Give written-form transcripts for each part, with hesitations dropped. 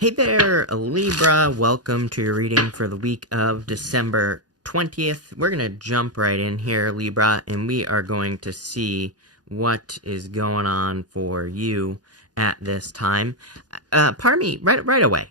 Hey there, Libra. Welcome to your reading for the week of December 20th. We're going to jump right in here, Libra, and we are going to see what is going on for you at this time. Pardon me, right away,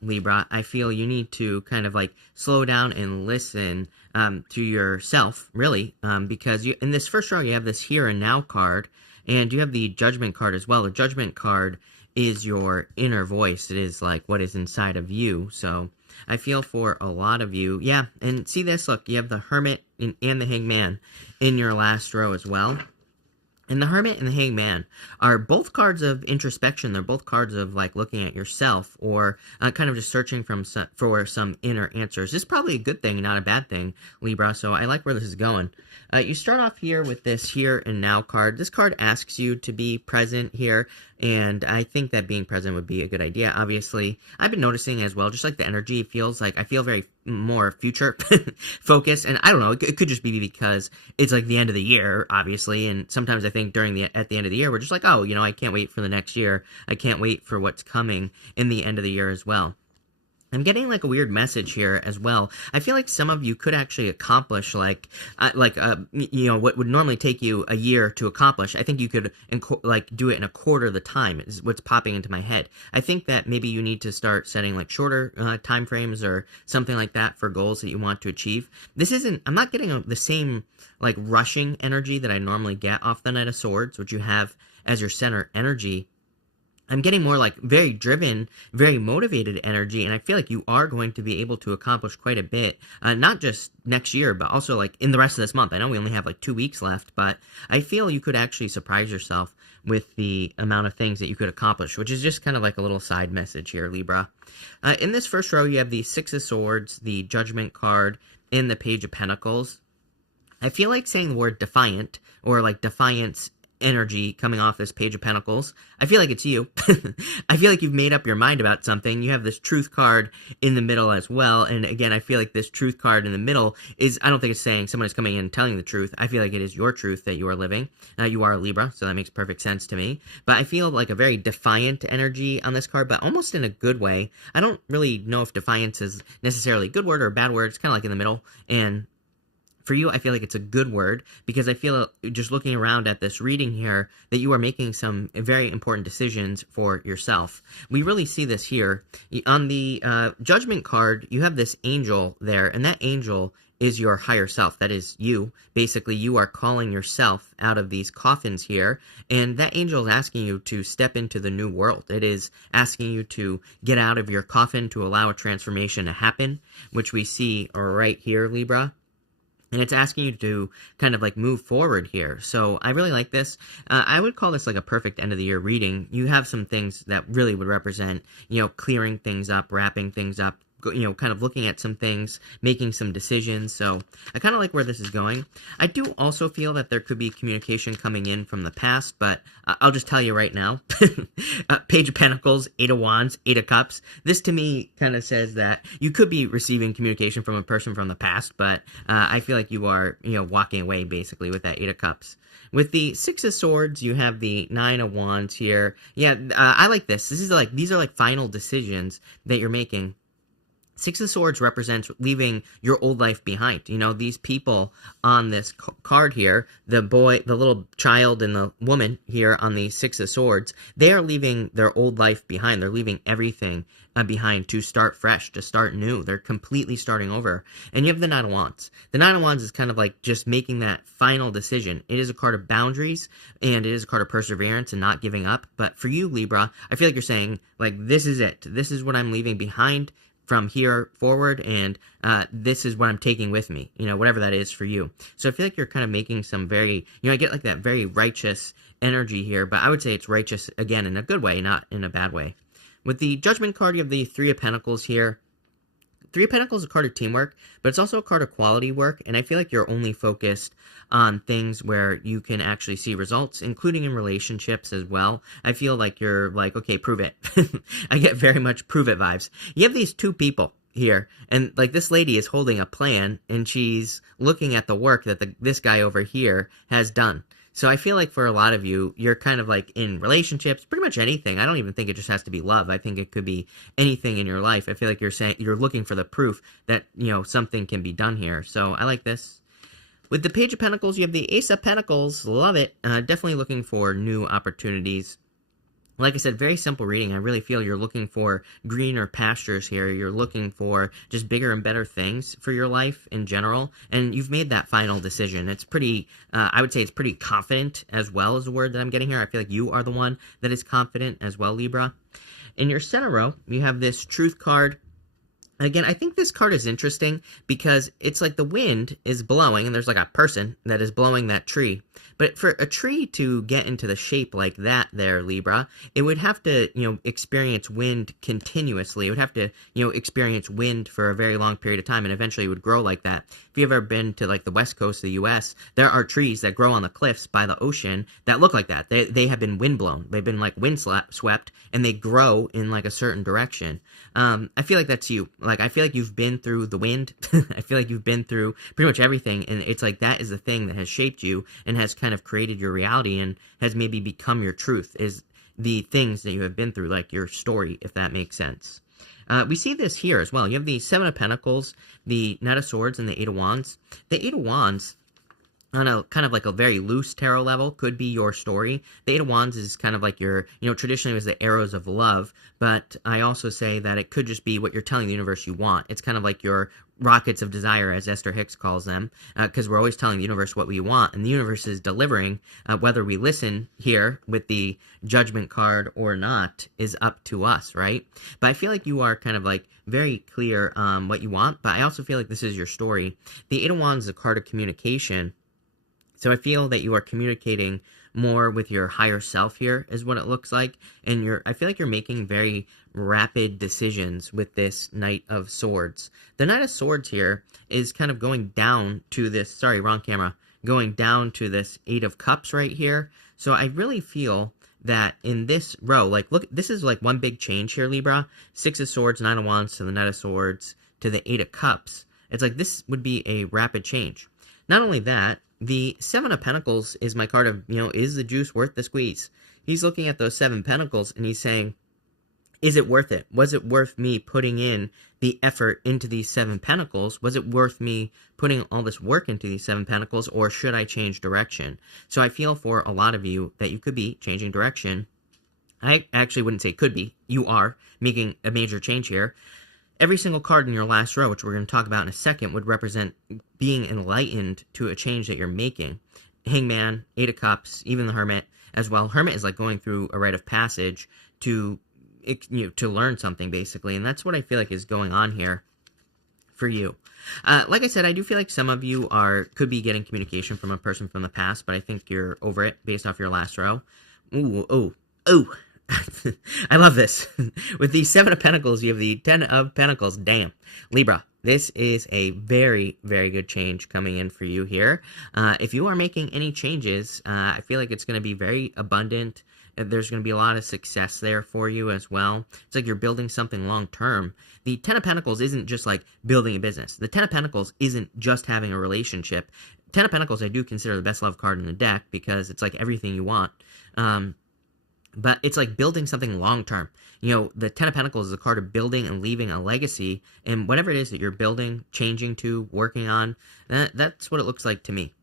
Libra. I feel you need to kind of like slow down and listen to yourself, really, because in this first row, you have this here and now card, and you have the Judgment card as well. The Judgment card is your inner voice. It is like what is inside of you. So I feel for a lot of you. Yeah, and see this? Look, you have the Hermit and the Hangman in your last row as well. And the Hermit and the Hangman are both cards of introspection. They're both cards of like looking at yourself or kind of just searching for some inner answers. This is probably a good thing, not a bad thing, Libra. So I like where this is going. You start off here with this here and now card. This card asks you to be present here. And I think that being present would be a good idea. Obviously, I've been noticing as well, just like the energy feels like, I feel very more future focused. And I don't know, it could just be because it's like the end of the year, obviously. And sometimes I think at the end of the year, we're just like, oh, you know, I can't wait for the next year. I can't wait for what's coming in the end of the year as well. I'm getting like a weird message here as well. I feel like some of you could actually accomplish you know, what would normally take you a year to accomplish. I think you could like do it in a quarter of the time is what's popping into my head. I think that maybe you need to start setting like shorter time frames or something like that for goals that you want to achieve. I'm not getting the same like rushing energy that I normally get off the Knight of Swords, which you have as your center energy. I'm getting more like very driven, very motivated energy, and I feel like you are going to be able to accomplish quite a bit, not just next year, but also like in the rest of this month. I know we only have like 2 weeks left, but I feel you could actually surprise yourself with the amount of things that you could accomplish, which is just kind of like a little side message here, Libra. In this first row, you have the Six of Swords, the Judgment card, and the Page of Pentacles. I feel like saying the word defiant or like defiance energy coming off this Page of Pentacles. I feel like it's you. I feel like you've made up your mind about something. You have this Truth card in the middle as well. And again, I feel like this Truth card in the middle is, I don't think it's saying someone is coming in and telling the truth. I feel like it is your truth that you are living. You are a Libra, so that makes perfect sense to me. But I feel like a very defiant energy on this card, but almost in a good way. I don't really know if defiance is necessarily a good word or a bad word. It's kind of like in the middle. And for you, I feel like it's a good word because I feel just looking around at this reading here that you are making some very important decisions for yourself. We really see this here. On the Judgment card, you have this angel there, and that angel is your higher self. That is you. Basically, you are calling yourself out of these coffins here, and that angel is asking you to step into the new world. It is asking you to get out of your coffin to allow a transformation to happen, which we see right here, Libra. And it's asking you to kind of like move forward here. So I really like this. I would call this like a perfect end of the year reading. You have some things that really would represent, you know, clearing things up, wrapping things up, you know, kind of looking at some things, making some decisions. So I kind of like where this is going. I do also feel that there could be communication coming in from the past, but I'll just tell you right now. Page of Pentacles, Eight of Wands, Eight of Cups. This to me kind of says that you could be receiving communication from a person from the past, but I feel like you are, you know, walking away basically with that Eight of Cups. With the Six of Swords, you have the Nine of Wands here. Yeah, I like this. These are like final decisions that you're making. Six of Swords represents leaving your old life behind. You know, these people on this card here, the boy, the little child, and the woman here on the Six of Swords, they are leaving their old life behind. They're leaving everything behind to start fresh, to start new. They're completely starting over. And you have the Nine of Wands. The Nine of Wands is kind of like just making that final decision. It is a card of boundaries, and it is a card of perseverance and not giving up. But for you, Libra, I feel like you're saying, like, this is it. This is what I'm leaving behind from here forward, and this is what I'm taking with me, you know, whatever that is for you. So I feel like you're kind of making some very, you know, I get like that very righteous energy here, but I would say it's righteous, again, in a good way, not in a bad way. With the Judgment card, you have the Three of Pentacles here. Three of Pentacles is a card of teamwork, but it's also a card of quality work, and I feel like you're only focused on things where you can actually see results, including in relationships as well. I feel like you're like, okay, prove it. I get very much prove it vibes. You have these two people here, and like this lady is holding a plan, and she's looking at the work that this guy over here has done. So I feel like for a lot of you, you're kind of like in relationships, pretty much anything. I don't even think it just has to be love. I think it could be anything in your life. I feel like you're saying you're looking for the proof that, something can be done here. So I like this. With the Page of Pentacles, you have the Ace of Pentacles. Love it. Definitely looking for new opportunities. Like I said, very simple reading. I really feel you're looking for greener pastures here. You're looking for just bigger and better things for your life in general. And you've made that final decision. It's pretty, I would say it's pretty confident as well as the word that I'm getting here. I feel like you are the one that is confident as well, Libra. In your center row, you have this Truth card. Again, I think this card is interesting because it's like the wind is blowing and there's like a person that is blowing that tree. But for a tree to get into the shape like that there, Libra, it would have to, experience wind continuously. It would have to, experience wind for a very long period of time, and eventually it would grow like that. If you've ever been to like the west coast of the U.S., there are trees that grow on the cliffs by the ocean that look like that. They have been wind blown. They've been like wind swept, and they grow in like a certain direction. I feel like that's you. Like, I feel like you've been through the wind. I feel like you've been through pretty much everything, and it's like that is the thing that has shaped you and has kind of created your reality and has maybe become your truth, is the things that you have been through, like your story, if that makes sense. We see this here as well. You have the Seven of Pentacles, the Knight of Swords, and the Eight of Wands. The Eight of Wands, on a kind of like a very loose tarot level, could be your story. The Eight of Wands is kind of like your, traditionally it was the arrows of love, but I also say that it could just be what you're telling the universe you want. It's kind of like your rockets of desire, as Esther Hicks calls them, because we're always telling the universe what we want, and the universe is delivering. Whether we listen here with the Judgment card or not is up to us, right? But I feel like you are kind of like very clear on what you want, but I also feel like this is your story. The Eight of Wands is a card of communication. So I feel that you are communicating more with your higher self here, is what it looks like. And I feel like you're making very rapid decisions with this Knight of Swords. The Knight of Swords here is kind of going down to this, sorry, wrong camera, going down to this Eight of Cups right here. So I really feel that in this row, like, look, this is like one big change here, Libra. Six of Swords, Nine of Wands to the Knight of Swords to the Eight of Cups. It's like this would be a rapid change. Not only that, the Seven of Pentacles is my card of, is the juice worth the squeeze? He's looking at those Seven Pentacles and he's saying, is it worth it? Was it worth me putting in the effort into these Seven Pentacles? Was it worth me putting all this work into these Seven Pentacles, or should I change direction? So I feel for a lot of you that you could be changing direction. I actually wouldn't say could be. You are making a major change here. Every single card in your last row, which we're going to talk about in a second, would represent being enlightened to a change that you're making. Hangman, Eight of Cups, even the Hermit as well. Hermit is like going through a rite of passage to learn something, basically. And that's what I feel like is going on here for you. Like I said, I do feel like some of you could be getting communication from a person from the past, but I think you're over it based off your last row. Ooh. I love this. With the Seven of Pentacles, you have the Ten of Pentacles. Damn. Libra, this is a very, very good change coming in for you here. If you are making any changes, I feel like it's going to be very abundant. There's going to be a lot of success there for you as well. It's like you're building something long-term. The Ten of Pentacles isn't just like building a business. The Ten of Pentacles isn't just having a relationship. Ten of Pentacles I do consider the best love card in the deck because it's like everything you want. But it's like building something long-term. The Ten of Pentacles is a card of building and leaving a legacy. And whatever it is that you're building, changing to, working on, that's what it looks like to me.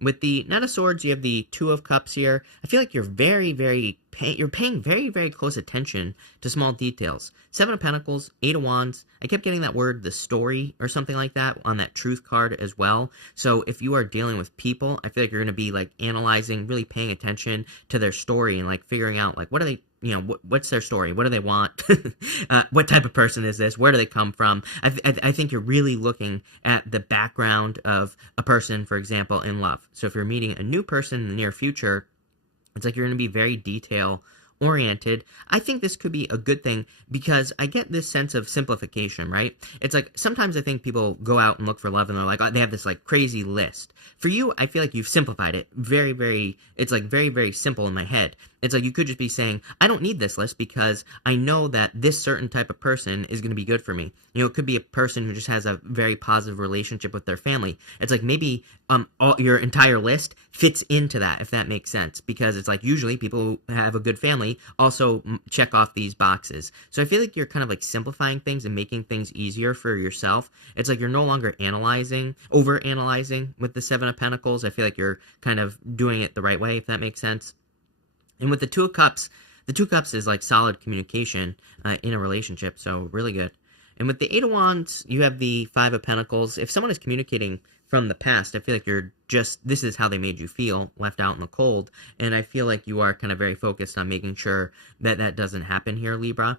With the Knight of Swords, you have the Two of Cups here. I feel like you're you're paying very, very close attention to small details. Seven of Pentacles, Eight of Wands. I kept getting that word, the story, or something like that, on that Truth card as well. So if you are dealing with people, I feel like you're going to be like analyzing, really paying attention to their story and like figuring out like what are they, what's their story? What do they want? What type of person is this? Where do they come from? I think you're really looking at the background of a person, for example, in love. So if you're meeting a new person in the near future, it's like you're going to be very detail-oriented. I think this could be a good thing because I get this sense of simplification, right? It's like sometimes I think people go out and look for love and they're like, oh, they have this like crazy list. For you, I feel like you've simplified it very, very, it's like very, very simple in my head. It's like you could just be saying, I don't need this list because I know that this certain type of person is going to be good for me. It could be a person who just has a very positive relationship with their family. It's like maybe your entire list fits into that, if that makes sense, because it's like usually people who have a good family also check off these boxes. So I feel like you're kind of like simplifying things and making things easier for yourself. It's like you're no longer over analyzing with the Seven of Pentacles. I feel like you're kind of doing it the right way, if that makes sense. And with the Two of Cups is like solid communication in a relationship, so really good. And with the Eight of Wands, you have the Five of Pentacles. If someone is communicating from the past, I feel like this is how they made you feel, left out in the cold. And I feel like you are kind of very focused on making sure that that doesn't happen here, Libra.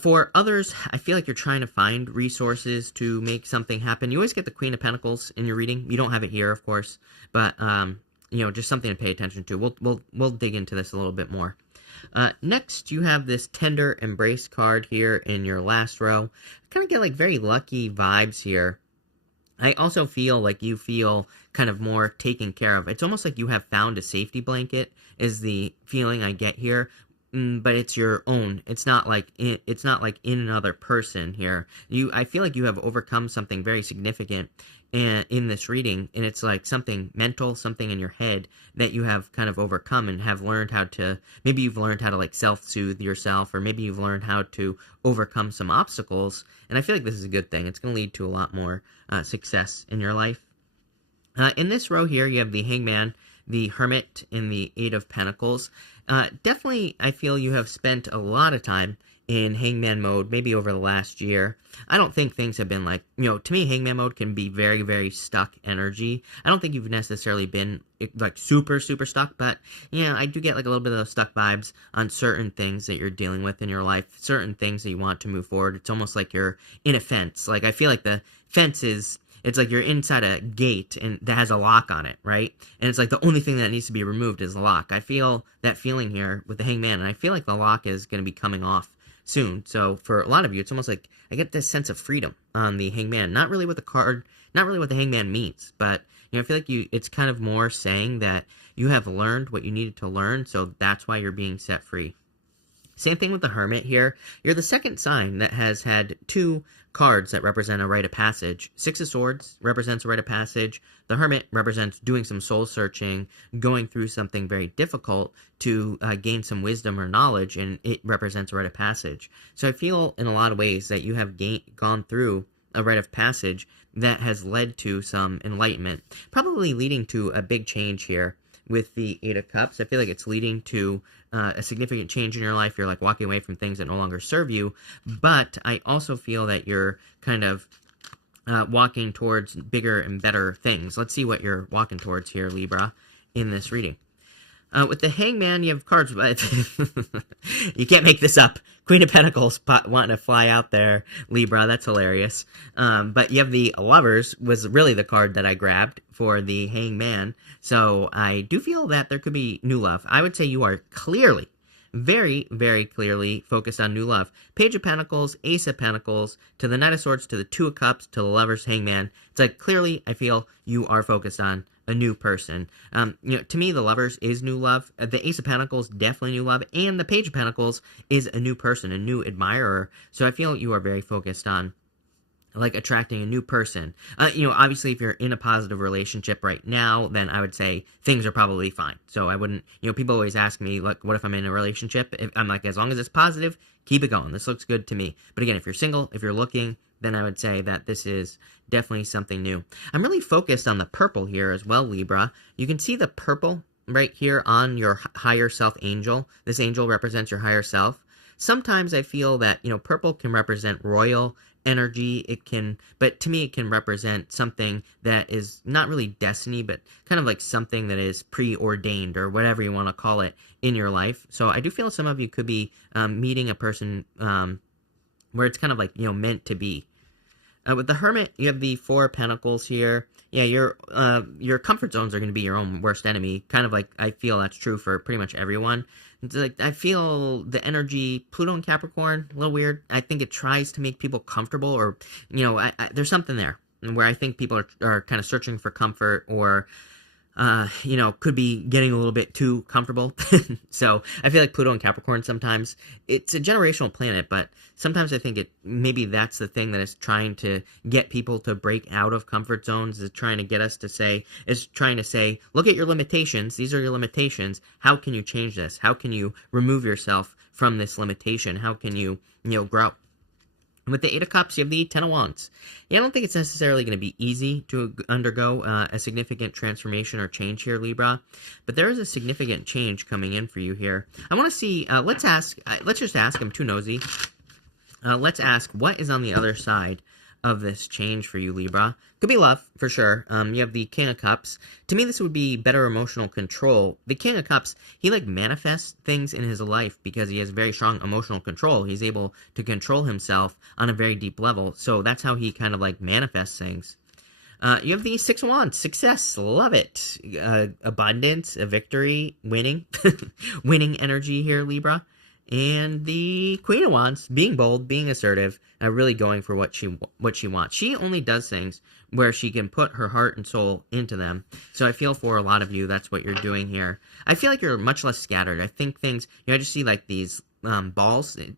For others, I feel like you're trying to find resources to make something happen. You always get the Queen of Pentacles in your reading. You don't have it here, of course, but just something to pay attention to. We'll dig into this a little bit more. Next, you have this Tender Embrace card here in your last row. I kind of get like very lucky vibes here. I also feel like you feel kind of more taken care of. It's almost like you have found a safety blanket is the feeling I get here. But it's your own. It's not like in another person here. I feel like you have overcome something very significant in this reading, and it's like something mental, something in your head that you have kind of overcome and have learned how to. Maybe you've learned how to like self-soothe yourself, or maybe you've learned how to overcome some obstacles. And I feel like this is a good thing. It's going to lead to a lot more success in your life. In this row here, you have the Hangman, the Hermit, and the Eight of Pentacles. Definitely, I feel you have spent a lot of time in Hangman mode, maybe over the last year. I don't think things have been like, to me, Hangman mode can be very, very stuck energy. I don't think you've necessarily been like super, super stuck, but I do get like a little bit of those stuck vibes on certain things that you're dealing with in your life, certain things that you want to move forward. It's almost like you're in a fence. Like, I feel like the fence it's like you're inside a gate and that has a lock on it, right? And it's like the only thing that needs to be removed is the lock. I feel that feeling here with the Hangman, and I feel like the lock is going to be coming off soon. So for a lot of you, it's almost like I get this sense of freedom on the Hangman. Not really what the Hangman means, but I feel like it's kind of more saying that you have learned what you needed to learn, so that's why you're being set free. Same thing with the Hermit here. You're the second sign that has had two cards that represent a rite of passage. Six of Swords represents a rite of passage. The Hermit represents doing some soul searching, going through something very difficult to gain some wisdom or knowledge, and it represents a rite of passage. So I feel in a lot of ways that you have gone through a rite of passage that has led to some enlightenment, probably leading to a big change here. With the Eight of Cups, I feel like it's leading to a significant change in your life. You're like walking away from things that no longer serve you. But I also feel that you're kind of walking towards bigger and better things. Let's see what you're walking towards here, Libra, in this reading. With the Hangman, you have cards. You can't make this up. Queen of Pentacles wanting to fly out there, Libra. That's hilarious. But you have the Lovers was really the card that I grabbed for the Hangman. So I do feel that there could be new love. I would say you are clearly, very, very clearly focused on new love. Page of Pentacles, Ace of Pentacles, to the Knight of Swords, to the Two of Cups, to the Lovers, Hangman. It's like clearly I feel you are focused on a new person. To me, the Lovers is new love. The Ace of Pentacles, definitely new love. And the Page of Pentacles is a new person, a new admirer. So I feel you are very focused on like attracting a new person. Obviously, if you're in a positive relationship right now, then I would say things are probably fine. So I wouldn't, people always ask me, like, what if I'm in a relationship? I'm like, as long as it's positive, keep it going. This looks good to me. But again, if you're single, if you're looking, then I would say that this is definitely something new. I'm really focused on the purple here as well, Libra. You can see the purple right here on your higher self angel. This angel represents your higher self. Sometimes I feel that, purple can represent royal energy. But to me, it can represent something that is not really destiny, but kind of like something that is preordained or whatever you want to call it in your life. So I do feel some of you could be meeting a person where it's kind of like, meant to be. With the Hermit, you have the Four of Pentacles here. Yeah, your comfort zones are going to be your own worst enemy. Kind of like, I feel that's true for pretty much everyone. It's like, I feel the energy, Pluto and Capricorn, a little weird. I think it tries to make people comfortable, or, there's something there where I think people are kind of searching for comfort, or could be getting a little bit too comfortable. So I feel like Pluto and Capricorn sometimes, it's a generational planet, but sometimes I think maybe that's the thing that is trying to get people to break out of comfort zones, is trying to get us to say, look at your limitations. These are your limitations. How can you change this? How can you remove yourself from this limitation? How can you, grow? With the Eight of Cups, you have the Ten of Wands. Yeah, I don't think it's necessarily going to be easy to undergo a significant transformation or change here, Libra. But there is a significant change coming in for you here. I want to see, let's just ask, I'm too nosy. Let's ask, what is on the other side of this change for you, Libra? Could be love, for sure. You have the King of Cups. To me, this would be better emotional control. The King of Cups, he manifests things in his life because he has very strong emotional control. He's able to control himself on a very deep level. So that's how he kind of manifests things. You have the Six of Wands. Success. Love it. Abundance, a victory, winning. Winning energy here, Libra. And the Queen of Wands, being bold, being assertive, really going for what she wants. She only does things where she can put her heart and soul into them. So I feel for a lot of you, that's what you're doing here. I feel like you're much less scattered. I think things, I just see these balls, I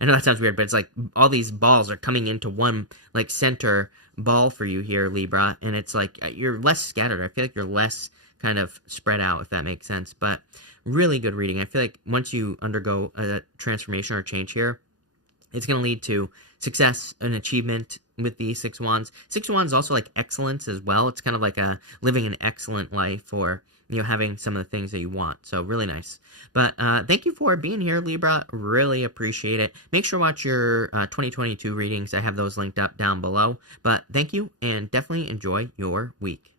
know that sounds weird, but it's all these balls are coming into one center ball for you here, Libra, and it's you're less scattered. I feel like you're less kind of spread out, if that makes sense. But really good reading. I feel like once you undergo a transformation or change here, it's going to lead to success and achievement with the Six of Wands. Six of Wands is also excellence as well. It's kind of like living an excellent life, or having some of the things that you want. So really nice. But thank you for being here, Libra. Really appreciate it. Make sure to watch your 2022 readings. I have those linked up down below. But thank you, and definitely enjoy your week.